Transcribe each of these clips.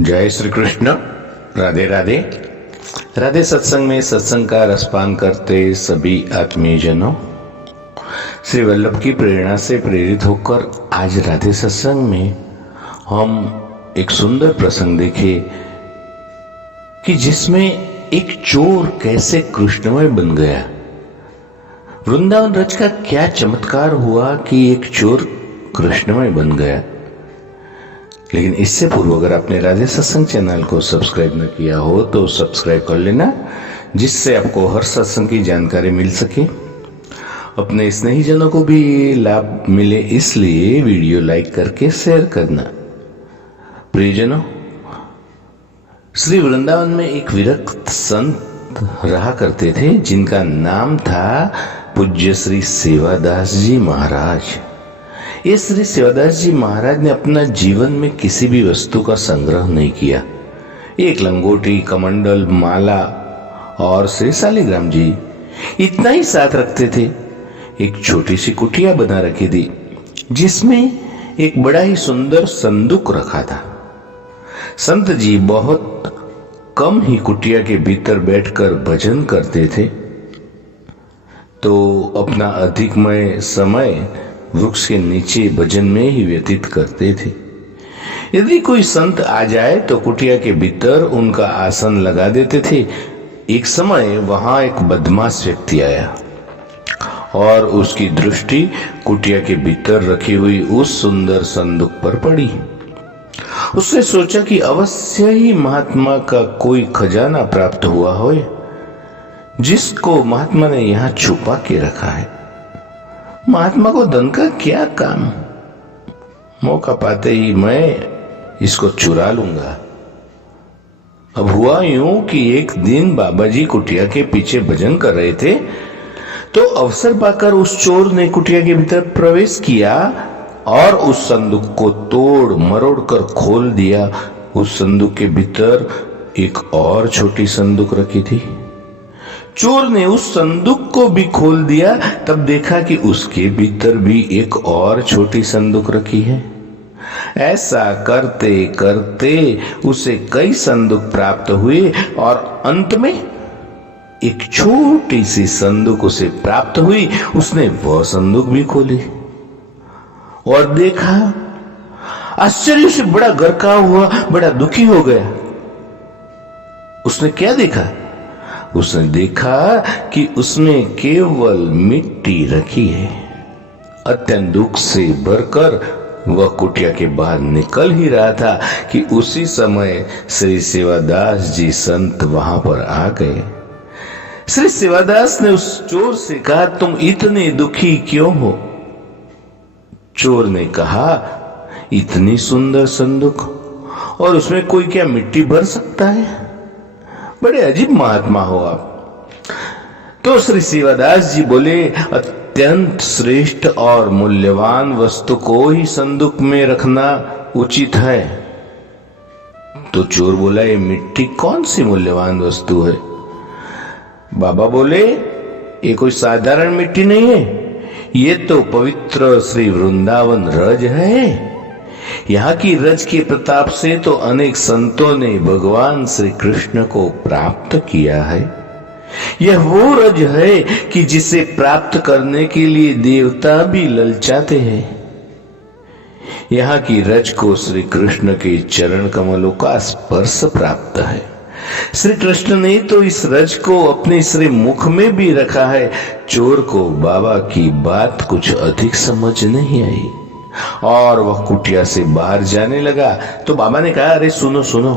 जय श्री कृष्ण। राधे राधे। राधे सत्संग में सत्संग का रसपान करते सभी आत्मीय जनों, श्री वल्लभ की प्रेरणा से प्रेरित होकर आज राधे सत्संग में हम एक सुंदर प्रसंग देखे कि जिसमें एक चोर कैसे कृष्णमय बन गया। वृंदावन रज का क्या चमत्कार हुआ कि एक चोर कृष्णमय बन गया। लेकिन इससे पूर्व अगर आपने राधे सत्संग चैनल को सब्सक्राइब न किया हो तो सब्सक्राइब कर लेना, जिससे आपको हर सत्संग की जानकारी मिल सके, अपने स्नेहीजनों को भी लाभ मिले, इसलिए वीडियो लाइक करके शेयर करना। प्रियजनों, श्री वृंदावन में एक विरक्त संत रहा करते थे जिनका नाम था पूज्य श्री सेवादास जी महाराज। ये श्री सेवादास जी महाराज ने अपना जीवन में किसी भी वस्तु का संग्रह नहीं किया। एक लंगोटी, कमंडल, माला और श्री शालिग्राम जी इतना ही साथ रखते थे। एक छोटी सी कुटिया बना रखी थी जिसमें एक बड़ा ही सुंदर संदूक रखा था। संत जी बहुत कम ही कुटिया के भीतर बैठकर भजन करते थे, तो अपना अधिकमय समय वृक्ष के नीचे भजन में ही व्यतीत करते थे। यदि कोई संत आ जाए तो कुटिया के भीतर उनका आसन लगा देते थे। एक समय वहां एक बदमाश व्यक्ति आया और उसकी दृष्टि कुटिया के भीतर रखी हुई उस सुंदर संदूक पर पड़ी। उसने सोचा कि अवश्य ही महात्मा का कोई खजाना प्राप्त हुआ हो जिसको महात्मा ने यहाँ छुपा के रखा है। महात्मा को धन का क्या काम, मौका पाते ही मैं इसको चुरा लूंगा। अब हुआ यूं कि एक दिन बाबा जी कुटिया के पीछे भजन कर रहे थे, तो अवसर पाकर उस चोर ने कुटिया के भीतर प्रवेश किया और उस संदूक को तोड़ मरोड़ कर खोल दिया। उस संदूक के भीतर एक और छोटी संदूक रखी थी। चोर ने उस संदूक को भी खोल दिया, तब देखा कि उसके भीतर भी एक और छोटी संदूक रखी है। ऐसा करते करते उसे कई संदूक प्राप्त हुए और अंत में एक छोटी सी संदूक उसे प्राप्त हुई। उसने वह संदूक भी खोली और देखा, आश्चर्य से बड़ा गरका हुआ, बड़ा दुखी हो गया। उसने क्या देखा? उसने देखा कि उसमें केवल मिट्टी रखी है। अत्यंत दुख से भरकर वह कुटिया के बाहर निकल ही रहा था कि उसी समय श्री सेवादास जी संत वहां पर आ गए। श्री सेवादास ने उस चोर से कहा, तुम इतने दुखी क्यों हो? चोर ने कहा, इतनी सुंदर संदूक और उसमें कोई क्या मिट्टी भर सकता है? बड़े अजीब महात्मा हो आप। तो श्री सेवादास जी बोले, अत्यंत श्रेष्ठ और मूल्यवान वस्तु को ही संदूक में रखना उचित है। तो चोर बोला, ये मिट्टी कौन सी मूल्यवान वस्तु है? बाबा बोले, ये कोई साधारण मिट्टी नहीं है, ये तो पवित्र श्री वृंदावन रज है। यहाँ की रज के प्रताप से तो अनेक संतों ने भगवान श्री कृष्ण को प्राप्त किया है। यह वो रज है कि जिसे प्राप्त करने के लिए देवता भी ललचाते हैं। यहाँ की रज को श्री कृष्ण के चरण कमलों का स्पर्श प्राप्त है। श्री कृष्ण ने तो इस रज को अपने श्री मुख में भी रखा है। चोर को बाबा की बात कुछ अधिक समझ नहीं आई और वह कुटिया से बाहर जाने लगा। तो बाबा ने कहा, अरे सुनो सुनो,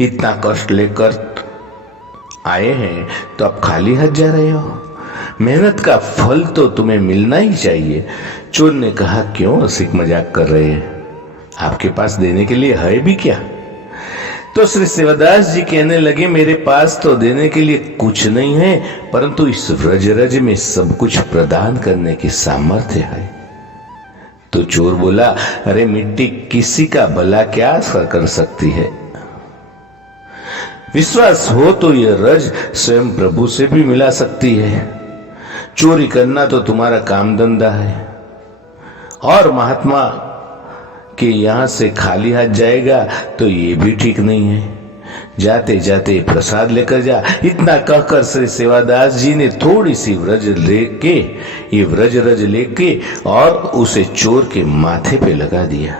इतना कष्ट लेकर आए हैं तो आप खाली हाथ जा रहे हो, मेहनत का फल तो तुम्हें मिलना ही चाहिए। चोर ने कहा, क्यों रसिक मजाक कर रहे हैं, आपके पास देने के लिए है भी क्या? तो श्री सेवादास जी कहने लगे, मेरे पास तो देने के लिए कुछ नहीं है, परंतु इस रज में सब कुछ प्रदान करने की सामर्थ्य है। तो चोर बोला, अरे मिट्टी किसी का भला क्या कर सकती है? विश्वास हो तो यह रज स्वयं प्रभु से भी मिला सकती है। चोरी करना तो तुम्हारा काम धंधा है। और महात्मा कि यहां से खाली हाथ जाएगा तो ये भी ठीक नहीं है, जाते जाते प्रसाद लेकर जा। इतना कहकर श्री सेवादास जी ने थोड़ी सी व्रज लेके, ये व्रज रज लेके और उसे चोर के माथे पे लगा दिया।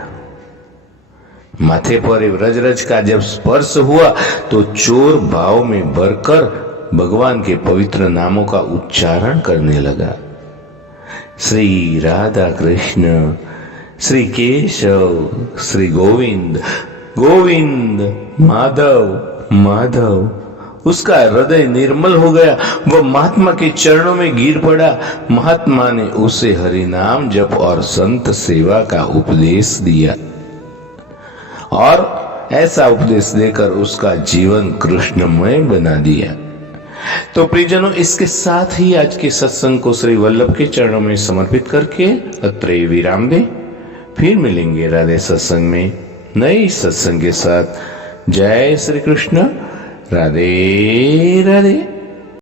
माथे पर व्रज रज का जब स्पर्श हुआ तो चोर भाव में भरकर भगवान के पवित्र नामों का उच्चारण करने लगा। श्री राधा कृष्ण, श्री केशव, श्री गोविंद, गोविंद, माधव, माधव। उसका हृदय निर्मल हो गया, वह महात्मा के चरणों में गिर पड़ा। महात्मा ने उसे हरि नाम जप और संत सेवा का उपदेश दिया और ऐसा उपदेश देकर उसका जीवन कृष्णमय बना दिया। तो प्रियजनों, इसके साथ ही आज के सत्संग को श्री वल्लभ के चरणों में समर्पित करके अत्रेय विराम दें। फिर मिलेंगे राधे सत्संग में नई सत्संग के साथ। जय श्री कृष्ण। राधे राधे।